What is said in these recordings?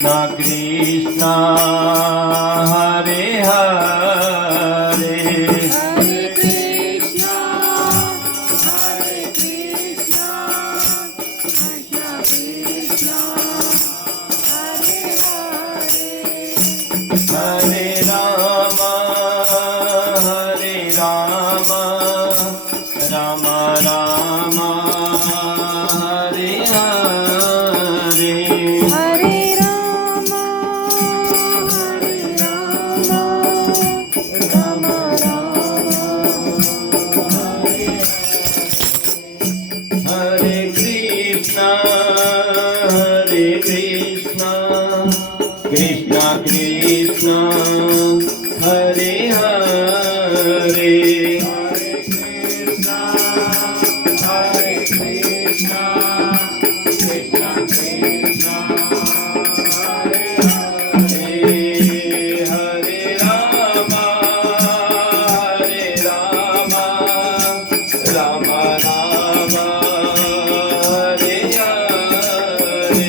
Krishna Hare Hare Hare Krishna Hare Krishna Krishna Krishna Hare Hare Hare Rama Hare Rama Rama Rama Hare Hare Hare Rama Hare Rama Rama Rama Hare Krishna Krishna Krishna Hare Hare Hare Krishna Krishna Krishna Hare Hare Hare Rama Rama Rama Hare Hare Hare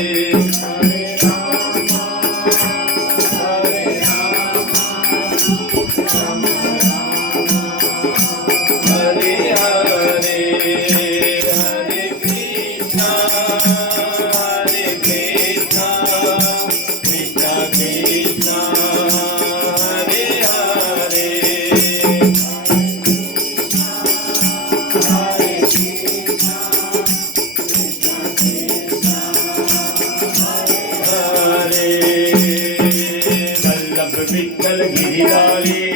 Hare Hare Krishna Krishna Krishna Hare Hare Hare Vallabh Vittal Giridhari